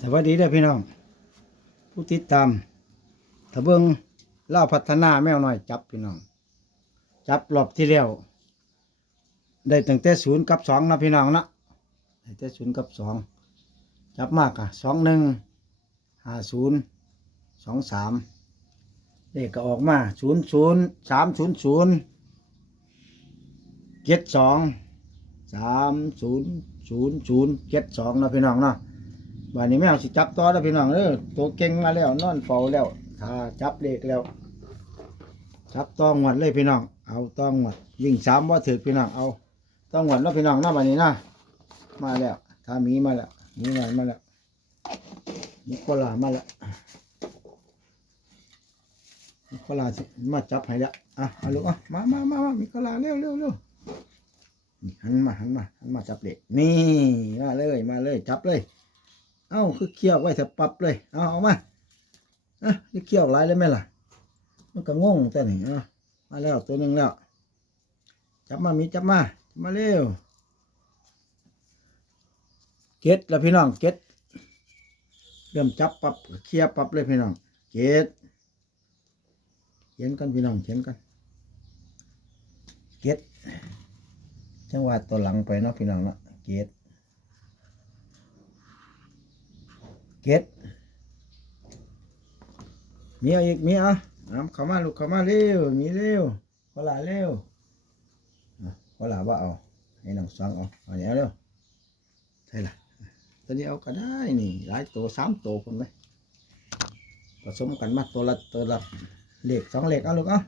สวัสดีเด้อพี่น้อง ผู้ติดตามถ้าเบิ่งเล่าพัฒนาแมวน้อยจับพี่น้อง จับรอบที่แล้วได้ตั้งแต่ศูนย์กับสองนะพี่น้องนะได้แต่ศูนย์กับสองจับมากอะสองหนึ่งห้าศูนย์สองสามเลขก็ออกมาศูนย์ศูนย์สามศูนย์ศูนย์เจ็ดสองสามศูนย์ศูนย์ศูนย์เจ็ดสองนะพี่น้องเนาะ บานนี้แมวสิจับต่อแล้วพี่น้องเด้อตัวเก่งมาแล้วนอนเฝ้าแล้วถ้าจับเลขแล้ว จับต้องหวดเลยพี่น้อง เอาต้องหวดวิ่งสามว่าถือพี่น้องเอา ต้องหวดแล้วพี่น้องหนะบ้านนี้นะมาแล้วถ้ามีมาแล้วมีหน่อยมาแล้วมีโคลามาแล้วมีโคลาสิมาจับให้แล้วอะเอาลูกอะมามามามามีโคลาเร็วเร็วเร็วนี่หันมาหันมาหันมาจับเลขนี่มาเลยมาเลยจับเลย อ้าคือเคี่ยวไว้แถบปรับเลย เอาเอามาอะนี่เคี่ยวหลายเลยไหมล่ะ มันก็งงแต่นี่อะมาแล้วตัวหนึ่งแล้ว จับมามีจับมาจับมาเร็วเก็ดแล้วพี่น้องเก็ดเริ่มจับปรับเคี่ยวปรับเลยพี่น้องเก็ดเขียนกันพี่น้องเขียนกันเก็ดจังหวะตัวหลังไปเนาะพี่น้องเนาะเก็ด เก็ดมีเอาอีกมีเอาน้ำเข้ามาลูกเข้ามาเร็วมีเร็วขอลาเร็วขอลาว่าเอาให้น้องสองเอาเอาเนี้ยเร็วใช่ละตัวนี้เอาก็ได้นี่หลายตัวสามตัวคนไหมผสมกันมาตัวละตัวละเหลขสองเหลขเอาลูกเอา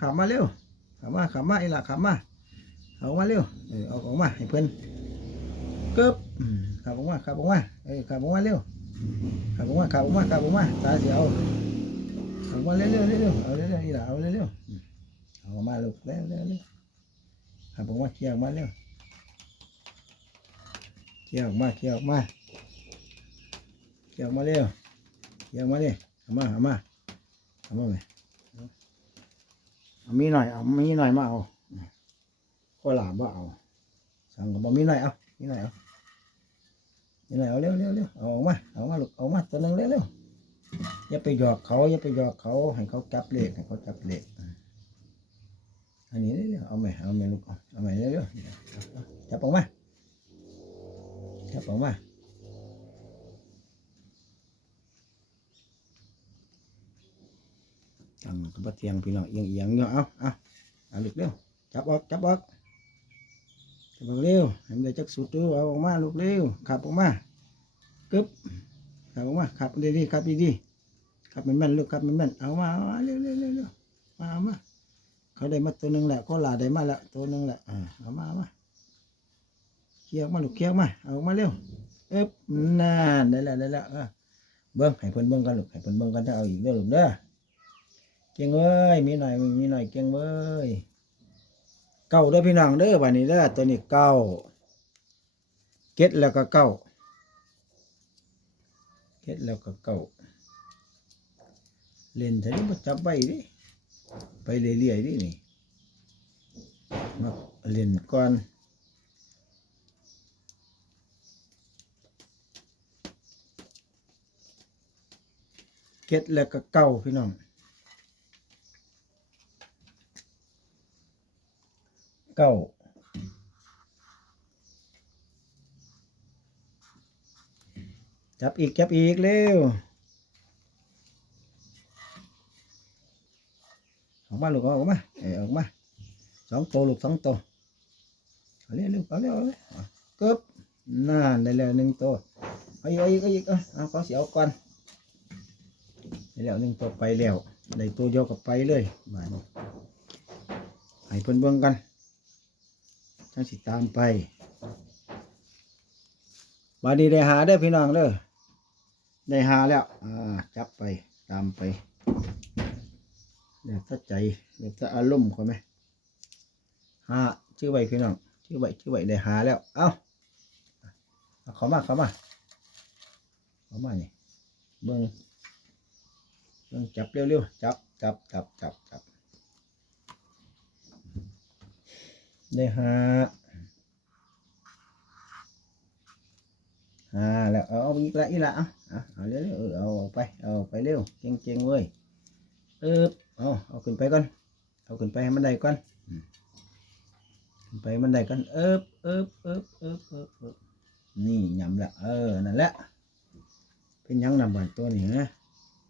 ขับมาเร็วขับมาขับมาไอ้ละขับมาเอามาเร็วเออเอาออกมาให้เพื่อนกึบอืมขับออกมาขับออกมาเออขับออกมาเร็ว ขับออกมาขับออกมาขับออกมาตาเสียวขับออกมาเร็วเร็วเร็วเร็วเอาเร็วเร็วอีหล่าเอา น่อยเอามีหน่อยมาเอาข้อหลามว่าเอาสั่งกับบมีหน่อยเอาเอานี่แหละเอาเร็วเร็วเร็วเอาออกมาเอามาลูกเอามาตัวนึงเร็วเร็วอย่าไปหยอกเขาอย่าไปหยอกเขาให้เขาจับเลขให้เขาจับเลขอันนี้เร็วเอาไหมเอาไหมลูกเอาไหมเร็วเร็วจับออกมาจับออกมาตั้งกระเทียงพี่น้องเอียงเอียงเนาะเอาเอาเอาลูกเร็วจับออกจับออก บออกเร็วให้มันได้จักสุดดูเอาออกมาลูกเร็วขับออกมากึบขับออกมาขับดีๆขับดีๆขับแม่นๆลูกขับแม่นๆเอามาเอามาเร็วเร็วเร็วเร็วมาเอามาเขาได้มาตัวหนึ่งแหละเขาหลาได้มาแล้วตัวหนึ่งแหละเอามาเอามาเคี่ยวมาลูกเคี่ยวมาเอามาเร็วเอ๊บนั่นได้แล้วได้แล้วเออเบิ้งให้เพิ่นเบิ้งกันลูกให้เพิ่นเบิ้งกันจะเอาอีกเด้อลูกเด้อเก่งเว้ยมีหน่อยมีหน่อยเก่งเว้ย เก้าเด้อพี่น้องเด้อวันนี้เด้อตัวนี้เก้าเก็ดแล้วก็เก้าเก็ดแล้วก็เก้าเล่นท่านี้มาจับใบดิไปเรื่อยๆดินี่มาเล่นก่อนเก็ดแล้วก็เก้าพี่น้อง เก้าจับอีก จับอีก เร็วออกมาลูกออกมาเออออกมาสองตัวลูกสองตัวเอาเร็วเร็วเอาเร็วเอาเร็วกึบนั่นได้แล้วหนึ่งตัวเอาอีกเอาอีกเอาอีกเอาเอาขอเสียเอาก่อนได้แล้วหนึ่งตัวไปแล้วได้ตัวเดียวกับไปเลยบาให้เพิ่นเบิ่งกัน จังสิตามไปบาดนี้ได้หาเด้อพี่น้องเด้อได้หาแล้วอ่าจับไปตามไปเดี๋ยวถ้าใจเดี๋ยวถ้าอารมณ์เขาไหมหาชื่อไว้พี่น้องชื่อไว้ชื่อไว้ได้หาแล้ว เอ้าเอาขามาเขามาเขามานี่เบิ้งเบิ้งจับเร็วๆจับจับจับจับจับ ได้หาหอ่าแล้วเอาอีกละอีกละเอาเอาเอาเร็วเอาไปเอาไปเร็วเก่งเก่งๆเว้ยเอ๊บเอาเอาขึ้นไปก่อนเอาขึ้นไปให้มันได้ก่อนขึ้นไปให้มันได้ก่อนเอ๊บเอ๊บเอ๊บเอ๊บเอ๊บเอ๊บนี่ยำละเออนั่นแหละเป็นยังนำบันตัวนี้นะ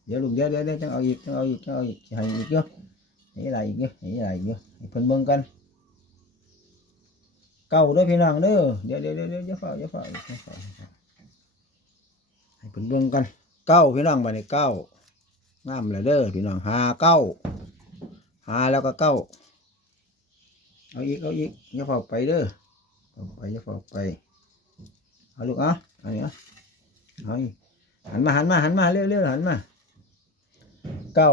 เดี๋ยวลูกเดี๋ยวเดี๋ยวเดี๋ยวจังเอาอีกจังเอาอีกจังเอาอีกให้อีกเยอะให้อะไรอีกเยอะให้อะไรอีกเยอะให้เพิ่นเบิ่งกัน เก่าด้วยพี่น้องเด้อเดี๋ยวเดี๋ยวเดี๋ยวเดี๋ยวอย่าเฝ้าอย่าเฝ้าอย่าเฝ้าอให้เพิ่นเบิ่งกันเก้าพี่น้องบัดนี้เก้างามเลยเด้อพี่น้องหาเก้าหาแล้วก็เก้าเอาอีกเอาอีกอย่าเฝ้าไปเด้อเอาไปอย่าเฝ้าไปเอาลูกเอะอันนี้เอาเอาอีกหันมาหันมาหันมาเร็วเร็วหันมาเก้า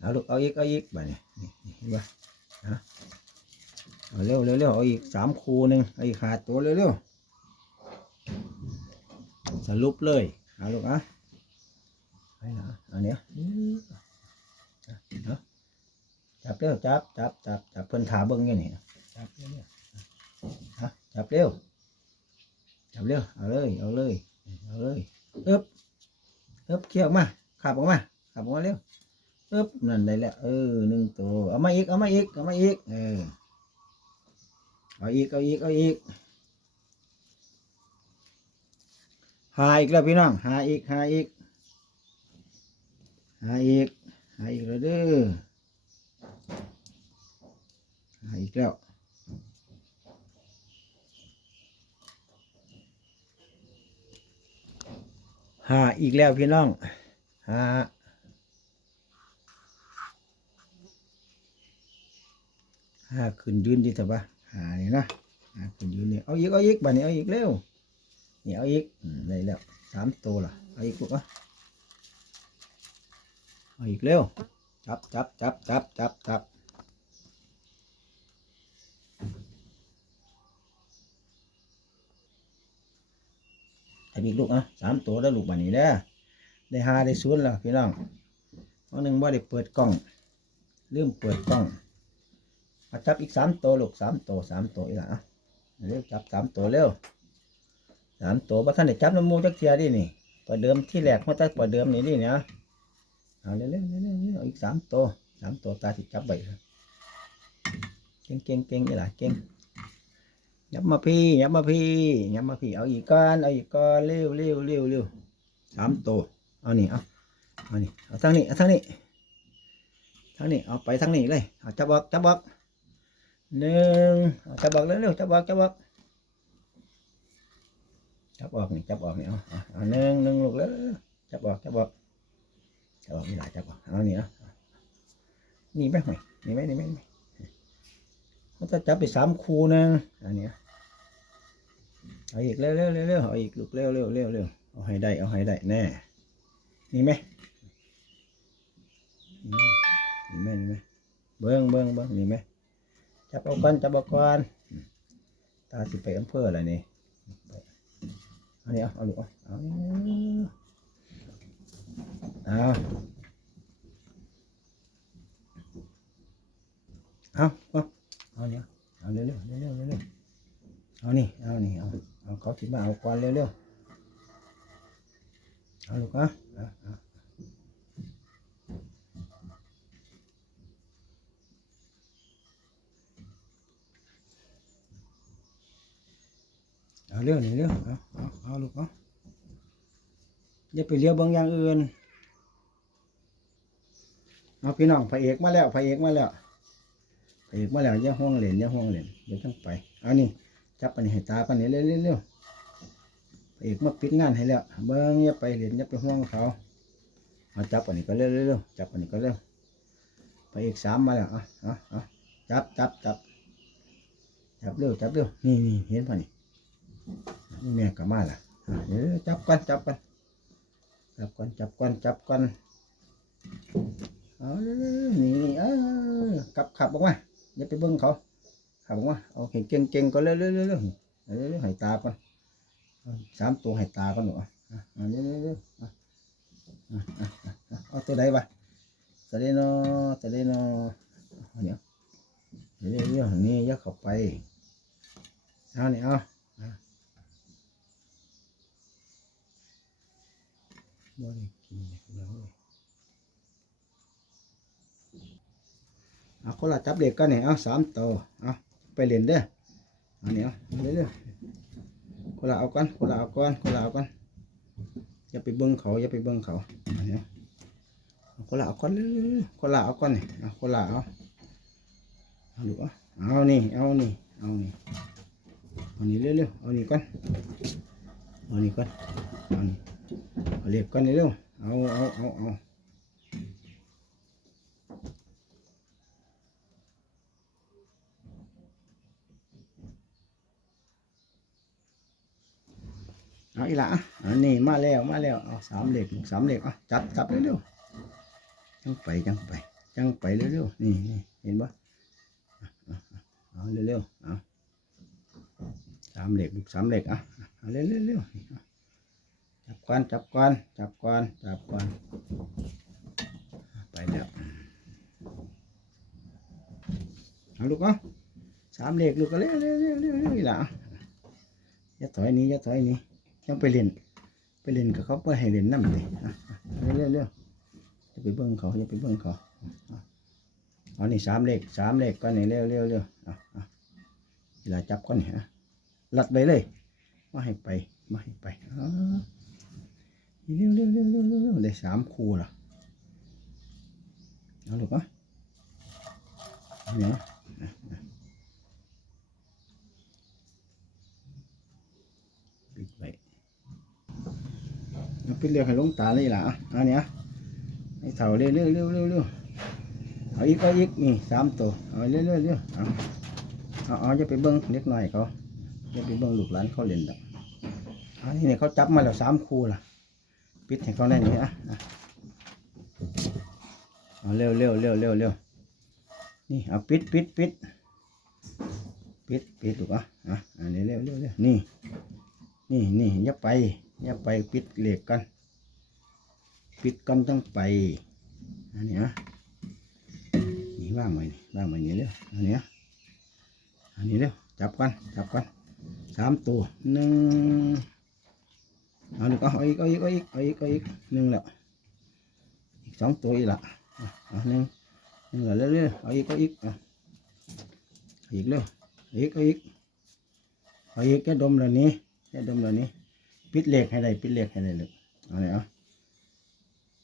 เอาลูกเอาอีกเอาอีกบัดนี้นี่ นี่เห็นปะฮะเอาเร็วเร็วเร็วเอาอีกสามคูหนึ่งเอาอีกขาดตัวเร็วเร็วสรุปเลยเอาลูกอะไปนะอันเนี้ยเอาจับเร็วจับจับจับจับเพิ่นถาเบิ้งอย่างนี้จับเร็วฮะจับเร็วจับเร็วเอาเลยเอาเลยเอาเลยอึ๊บอึ๊บเขี่ยออกมาขับออกมาขับออกมาเร็ว อึ๊บนั่นได้แล้วเออหนึ่งตัวเอามาอีกเอามาอีกเอามาอีกเออเอาอีกเอาอีกเอาอีกหาอีกแล้วพี่น้องหาอีกหาอีกหาอีกหาอีกแล้วเด้อหาอีกแล้วหาอีกแล้วพี่น้องหา หาขึ้นยืนดีแต่ว่าหาเนี่ยนะหาขึ้นยืนเนี่ยเอาอีกเอาอีกบัดนี้เอาอีกเร็วนี่เอาอีกได้แล้วสามตัวละเอาอีกลูกอะเอาอีกเร็วจับจับจับจับจับจับเอาอีกลูกอะสามตัวแล้วลูกบันนี้เด้ได้หาได้ศูนย์แล้วพี่น้องวันหนึ่งว่าได้เปิดกล้องลืมเปิดกล้อง มาจับอีกสามตัวลูกสามตัวสามตัวอีกละอะเร็วจับสามตัวเร็วสามตัวบ่ท่านได้จับน้ำมูจักเทียดินี่ปล่อยเดิมที่แรกมาตั้งปล่อยเดิมนี่นี่เนี่ยเอาเร็วๆเร็วเร็วอาอีกสามตัวสามตัวตาสิจับไปเก่งเก่งเก่งนี่แหละเก่งยับมาพี่ยับมาพี่ยับมาพี่เอาอีกก้อนเอาอีกก้อนเร็วเร็วเร็วเร็วสามตัวเอานี่เอาเอานี่เอาทางนี้เอาทางนี้ทางนี้เอาไปทางนี้เลยเอาจับบอกจับบอก หนึ่งจับบอกเร็วเร็วจับบอกจับบอกจับออกนี่จับออกนี่เอาเอาเอาหนึ่งหนึ่งลูกแล้วจับออกจับออกจับออกนี่หลายจับออกเอานี่เอานี่ไหมหนี่ไหมนี่ไหมนี่ไหมมันจะจับไปสามคูนึงอันเนี้ยเอาอีกเร็วเร็วเร็วเร็วเอาอีกลูกเร็วเร็วเร็วเร็วเอาให้ได้เอาให้ได้แน่นี่ไหมนี่ไหมนี่ไหมเบิ้งเบิ้งเบิ้งนี่ไหม จับเอาก่อนจับเอาก่อนอืมตาสิไปอำเภออะไรนี่เอาเนี่ยเอาลูกเอาเอาเอาเอาเอาเอาเนี่ยเอาเร็วเร็วเร็วเร็วเร็วเอานี่เอานี่เอาเอาเขาถิมาเอาก่อนเร็วเร็วเอาลูกเอา เอาเอาเอาเร็วนี่เร็วเอาเอาเอาลูกเอาอย่าไปเลี้ยวบางอย่างอื่นเอาพี่น้องพระเอกมาแล้วพระเอกมาแล้วพระเอกมาแล้วอย่าห่วงเหรียญอย่าห่วงเหรียญเดี๋ยวต้องไปเอานี่จับอันนี้ให้ตากันนี่เร็วเร็วเร็วพระเอกมาปิดงานให้แล้วเบิ้งอย่าไปเหรียญอย่าไปห่วงเขาเอาจับอันนี้ก็เร็วเร็วจับอันนี้ก็เร็วพระเอกสามมาแล้วอาเอาเอาจับจับจับจับเร็วจับเร็วนี่นี่เห็นป่ะนี่ แม่ก็มาละอ่าเดี๋ยวจับกันจับกันจับก่อนจับก่อนจับก่อนเอานี่เออกลับขับออกมาอย่าไปเบิ้งเขาขับออกมาเอาเห็นเก่งเก่งก็เร็วเร็วเร็วเร็วเร็วเร็วให้ตาก่อนสามตัวให้ตาก่อนหนูอะเอาเร็วเร็วเร็วเอาเอาเอาเอาตัวใดวะตัวใดเนาะตัวใดเนาะเอาเนี่ยเร็วเร็วนี่ยักเข้าไปเอานี่เอาเอา บ่ได้กินเลยองเอ้ยเอาคนละจับเด็กกันนี่เอาสามตัวเอาไปเล่นเด้ออานี่เอาเรื่อยๆคนละเอากันคนละเอาก่อนคนละเอากันอย่าไปเบิ่งเขาอย่าไปเบิ่งเขาอานี่เอาเอาคนละเอาก่อนเรื่อยๆคนละเอาก่อนนี่เอาคนละเอาเอาดูเอาเอานี่เอานี่เอานี่เอานี่เร็วๆเอานี่ก่อนเอานี่ก่อนเอานี่ เอาเรียบก่อนนี่เร็วเอาเอาเอาเอาเอาอีละอันนี้มาแล้วมาแล้วเอาสามเหล็กสามเหล็กเอาจับจับเร็วๆจังไปจังไปจังไปเร็วๆนี่นี่เห็นปะเอาเอาเร็วๆเอาสามเหล็กลูกสามเหล็กอะเอาเร็วๆ ก้อนจับก้อนจับก้อนจับก้อนไปเดี๋ยวเอาลูกเอาสามเล็กลูกก็เร็วเร็วเร็วเร็วๆอีหละอย่าถอยนี้อย่าถอยนี้ยังไปเล่นไปเล่นกับเขาไปให้เล่นน้ำเลยอ่อะเร็วเร็วๆอย่าไปเบิ้งเขาอย่าไปเบิ้งเขาอะเอานี่สามเลขสามเลขก้อนนี่เร็วเร็วเร็วอะอะเวลาจับก้อนนี่ฮะลัดไปเลยมาให้ไปมาให้ไปอ เร็วเร็วเร็วเร็วเร็วเร็วได้สามคู่ละเอาลูกอะเนี่ยปิดไว้เอาไปเรียกให้ลงตาเลยล่ะอะอันนี้ให้เถ่าเร็วเร็วเร็วเร็วเร็วเอาอีกเอาอีกนี่สามตัวเอาเร็วเร็วเร็วเอาเอาเอาจะไปเบิ้งเล็กหน้อยเขาจะไปเบิ้งลูกหลานเขาเล่นดอกอันนี้เนี่ยเขาจับมาแล้วสามคู่ล่ะ ปิดให้เขาแน่นี่อะอะเอาเร็วเร็วเร็วเร็วเร็วนี่เอาปิดปิดปิดปิดปิดถูกอะอะอันนี้เร็วเร็วเร็วนี่นี่นี่อย่าไปอย่าไปปิดเหล็กกัน ปิดกันต้องไปอันนี้ยนี่ว่างไว้นี่ว่างไว้นี่เร็วอันนี้อันนี้เร็วจับกันจับกันสามตัวหนึ่ง เอาหนึ่งเอาอีกเอาอีกเอาอีกเอาอีกเอาอีกหนึ่งแล้วอีกสองตัวอีกละอะเอาหนึ่งหนึ่งแล้วเร็วๆเอาอีกเอาอีกเอาอีกเร็วอาอีกเอาอีกเอาอีกแค่ดมแล้วนี้แค่ดมเหล่านี้ ปิดเหล็กให้ได้ปิดเหล็กให้ได้เลยเอาเนี่ยเอา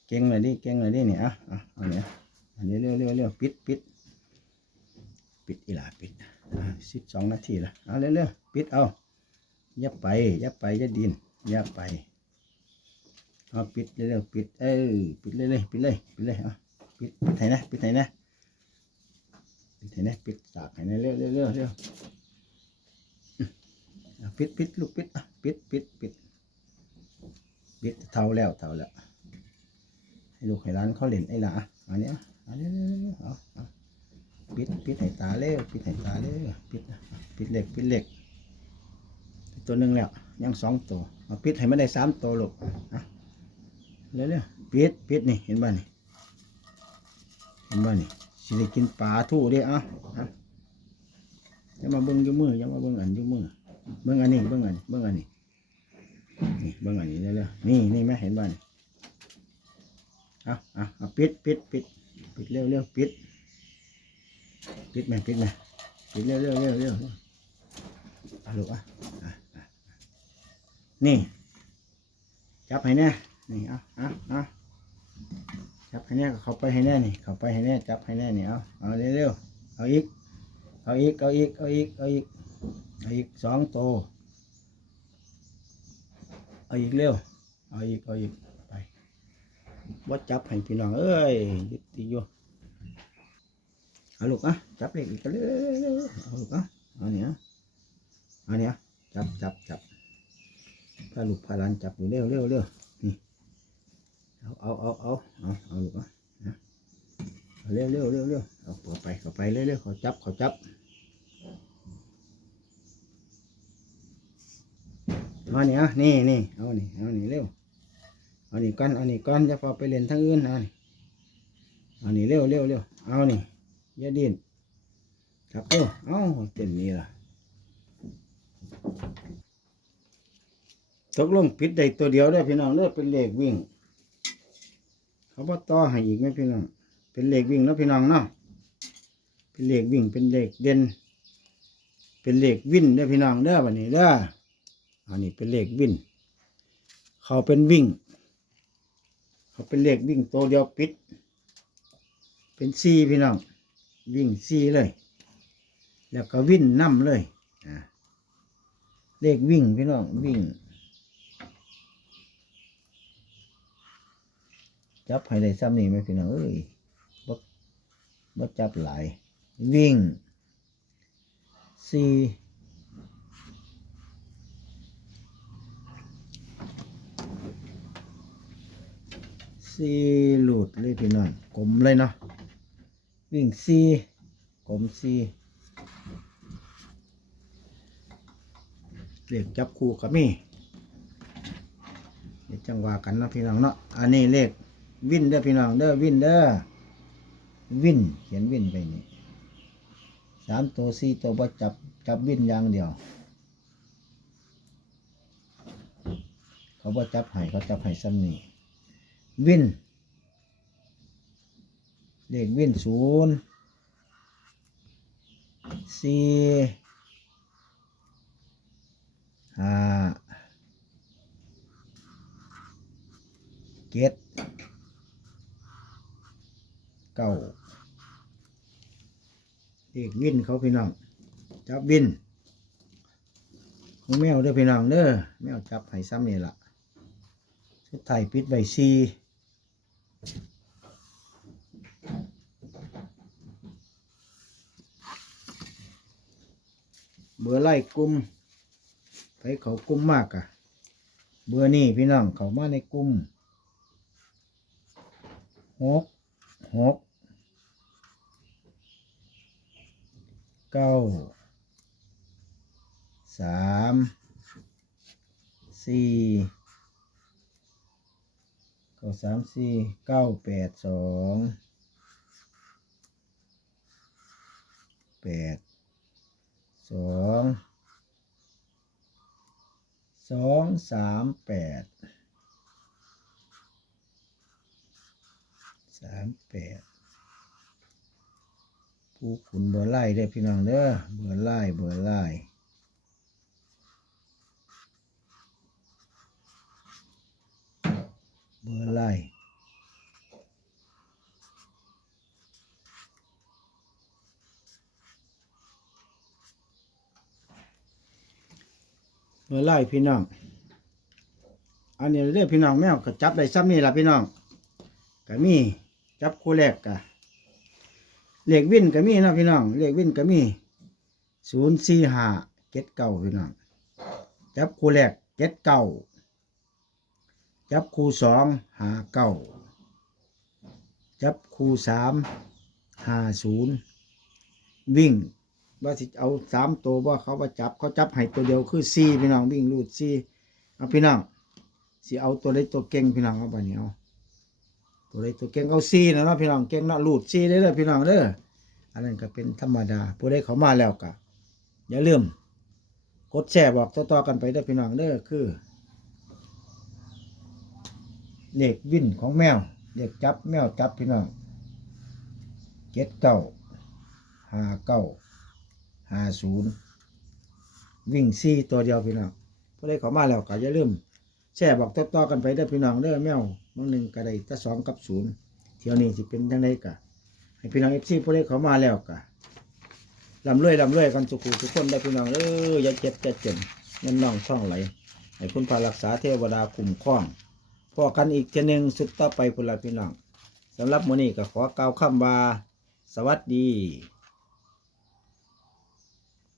เก่งเลยดิเก่งเลยดิเนี่ยอาเอาเอาเนี่ยอันนี้เร็วเร็วเร็วปิดปิดปิดอีหลาปิดสิบสองนาทีละเอาเร็วเร็วปิดเอาอย่าไปอย่าไปอย่าดิน อย่าไปเอาปิดเร็วเร็วปิด เออปิดเลยเลยปิดเลยปิดเลยเอาปิดปิดไหนนะปิดไหนนะปิดไหนนะปิดสากไหนนะเร็วเร็วเร็วเร็วอะปิดปิดลูกปิดอะปิดปิดปิดปิดเท่าแล้วเท่าแล้วให้ลูกให้ร้านเขาเล่นไอ้หล่ะอันนี้อะอันนี้เอาเอาปิดปิดให้ตาเร็วปิดให้ตาเร็วปิดปิดเหล็กปิดเหล็กตัวหนึ่งแล้วยังสองตัว เอาปิดให้มันได้สามตัวลูกอะเร็วเร็วปิดปิดนี่เห็นบ้านี่เห็นบ้านี่สิได้กินปลาทู่เด้อะอย่ามาเบิ่งยู่มืออย่ามาเบิ่งอันยู่มือเบิ่งอันนี้เบิ่งอันนี้เบิ่งอันนี้นี่เบิ่งอันนี้เร็วๆนี่นี่แม่เห็นบ้านเอาเอาเอาปิดปิดปิดปิดเร็วเร็วปิดปิดแม่ปิดแม่ปิดเร็วเร็วเร็วเร็วเอาลูกอะ นี่ จับให้แน่นี่เอาเอาเอาจับให้แน่เขาไปให้แน่นี่ เขาไปให้แน่จับให้แน่นี่เอาเอาเร็วเร็วเอาอีก เอาอีก เอาอีก เอาอีก เอาอีก เอาอีกสองโต เอาอีกเร็ว เอาอีก เอาอีกไปวัดจับให้พี่น้องเอ้ยยึดตีอยู่เอาลูกอะจับเล็กอีกเร็วเอาลูกอะเอาเนี่ยเอาเนี่ยจับจับจับ พาลูกพาหลานจับอยู่เร็วเร็วเร็วนี่เอาเอาเอาเอาเอาเอาลูกนะเอาเร็วเร็วเร็วเร็วเอาเข้าไปเข้าไปเร็วเร็วเขาจับเขาจับเอานี่อะนี่นี่เอานี่เอานี่เร็วเอานี่ก้อนเอานี่ก้อนจะพอไปเล่นทั้งอื่นเอานี่เอานี่เร็วเร็วเร็วเอานี่อย่าดิ้นครับเร็วเอาเต็มนี้ล่ะ ตกลงปิดได้ตัวเดียวได้พี่น้องเด้อเป็นเลขวิ่ง เขาบ่ต่อให้อีกไหมพี่น้อง เป็นเลขวิ่งแล้วพี่น้องเนาะ เป็นเลขวิ่งเป็นเลขเด่น เป็นเลขวิ่นเด้พี่น้องเด้วันนี้เด้อันนี้เป็นเลขวิ่น เขาเป็นวิ่ง เขาเป็นเลขวิ่งตัวเดียวปิด เป็นซีพี่น้อง วิ่งซีเลย แล้วก็วิ่นน้ำเลย เลขวิ่งพี่น้องวิ่ง จับให้ได้ซ้ำนี่ไหมพี่น้องเอ้ยบ่บ่จับหลาย วิ่งสี่สี่หลุดเลยพี่น้องกลมเลยเนาะวิ่งสี่กลมสี่เลขจับคู่กับมีเดี๋ยวจังหว่ากันนะพี่น้องเนาะอันนี้เลข วินเด้อพี่น้องเด้อวินเด้อวินเขียนวินไปนี่สามตัวสี่ตัวบ่จับจับวินอย่างเดียว เขาบ่จับให้เขาจับให้ซ้ำนี่วินเลขวินศูนย์สี่ห้าเจ็ด เก้าเด็กวินเขาพี่น้อง จับวินของแมวเด้อพี่น้องเด้อแมวจับให้ซ้ำนี่ล่ะสุดท้ายปิดใบซีเบอร์ไล่กลุ่มไปเขากลุ่มมากอะเบอร์นี่พี่น้องเขามาในกลุ่มหก หกเก้าสามสี่เก้าสามสี่เก้าแปดสองแปดสองสองสามแปด สามแปดผู้ขุนเบอร์ไล่เด้พี่น้องเด้อเบอร์ไล่เบอร์ไล่เบอร์ไล่เบอร์ไล่พี่น้อง อันนี้เรียกพี่น้องแมวก็จับได้ซ้ำนี่ละพี่น้องก็มี จับคู่แรกกะเหลขวินก็มีนะพี่น้องเหลขวินก็มีศูนย์สี่ห้าเจ็ดเก้าพี่น้องจับคู่แรกเจ็ดเก้าจับคู่สองห้าเก้าจับคู่สามห้าศูนย์วิ่งว่าสิเอาสามตัวว่าเขาว่าจับเขาจับให้ตัวเดียวคือสี่พี่น้องวิ่งรูดสี่เอาพี่น้องสิเอาตัวเล็กตัวเก่งพี่น้องเอาไปเนี่ยเอา ตัวใดตัวเก่งเอาซีนะเนาะพี่น้องเก่งเนาะลูดซีได้เลยพี่น้องเด้ออันนั้นก็เป็นธรรมดาผู้ใดเขามาแล้วก็อย่าลืมกดแชร์บอกต่อๆกันไปเด้อพี่น้องเด้อคือเลขวิ่นของแมวเลขจับแมวจับพี่น้องเจ็ดเก้าห้าเก้าห้าศูนย์วิ่งซีตัวเดียวพี่น้องผู้ใดเขามาแล้วก็อย่าลืมแช่บอกต่อๆกันไปเด้อพี่น้องเด้อแมว บางหนึ่งก็ได้แตั้สองกับศูนย์เที่ยวนี้สิเป็นจังไดกะให้พี่น้องเอฟซีผู้ใดเขามาแล้วกะลำรวยลำรวยกันสุขุทุกคนได้พี่น้องเอออย่าเจ็บอย่าเจ็บเงินน้องช่องไหลให้คุณพารักษาเทวดาคุ้มครองพอกันอีกเทนึงสุดต่อไปพุ่นละพี่น้องสำหรับมื้อนี้ก็ขอกล่าวคำว่า สวัสดี